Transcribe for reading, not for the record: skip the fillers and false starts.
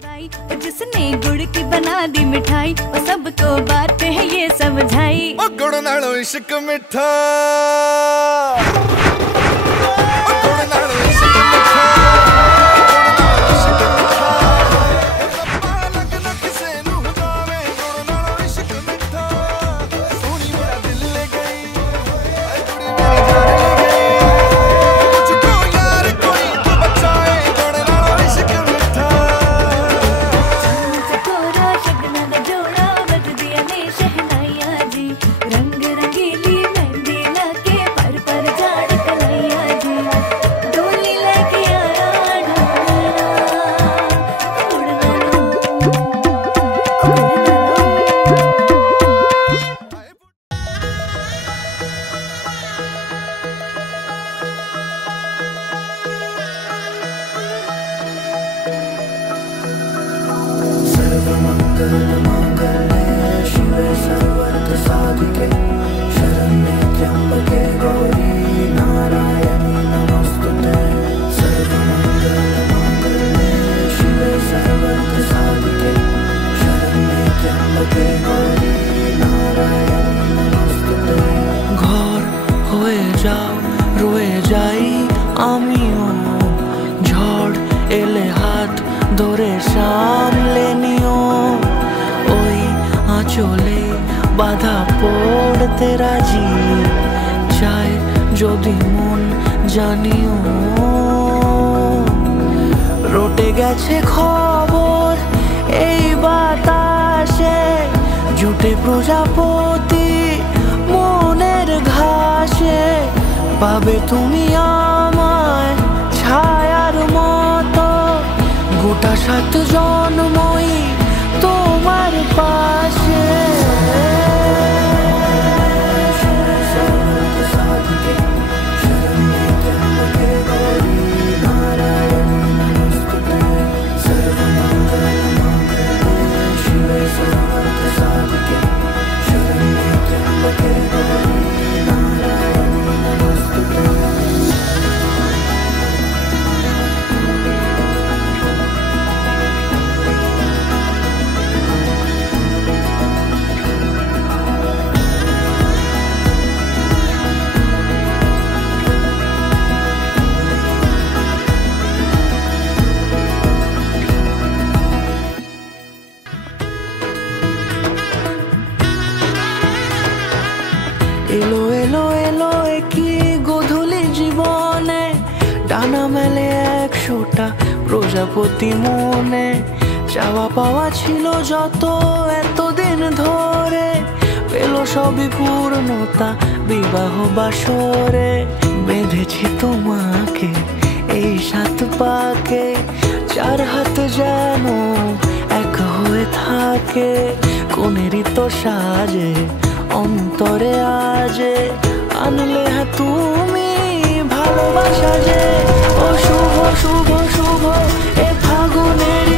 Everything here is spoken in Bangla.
जिसने गुड़ की बना दी मिठाई वो सबको बात है ये समझाई। ओ गुड़ नालों इश्क मिठा, রয়ে যাই আমিও, ঝড় এলে হাত ধরে সামলে নিও, ওই আঁচলে বাধা পড়তে রাজি, চাই যদি মন জানিও। রটে গেছে খবর এই বাতাসে, জুটে প্রজাপতি মনের ঘাসে, পাবে তুমি আমায় ছায়ার মতো, গোটা 7 জন্মই তোমার পাশে। এলো এলো এলো কি গধূলি জীবনে, ডানা মেলে 100টা প্রজাপতি মনে, চাওয়া পাওয়া ছিল যত এতদিন ধরে, পেল সবই পূর্ণতা বিবাহ বাসরে। বেঁধেছি তোমাকে এই 7 পাকে, 4 হাত যেন এক হয়ে থাকে, কোনেরই তো সাজে অন্তরে আজে, আনলে তুমি ভালোবাসা যে। ও শুভ শুভ শুভ এ ফাগুনের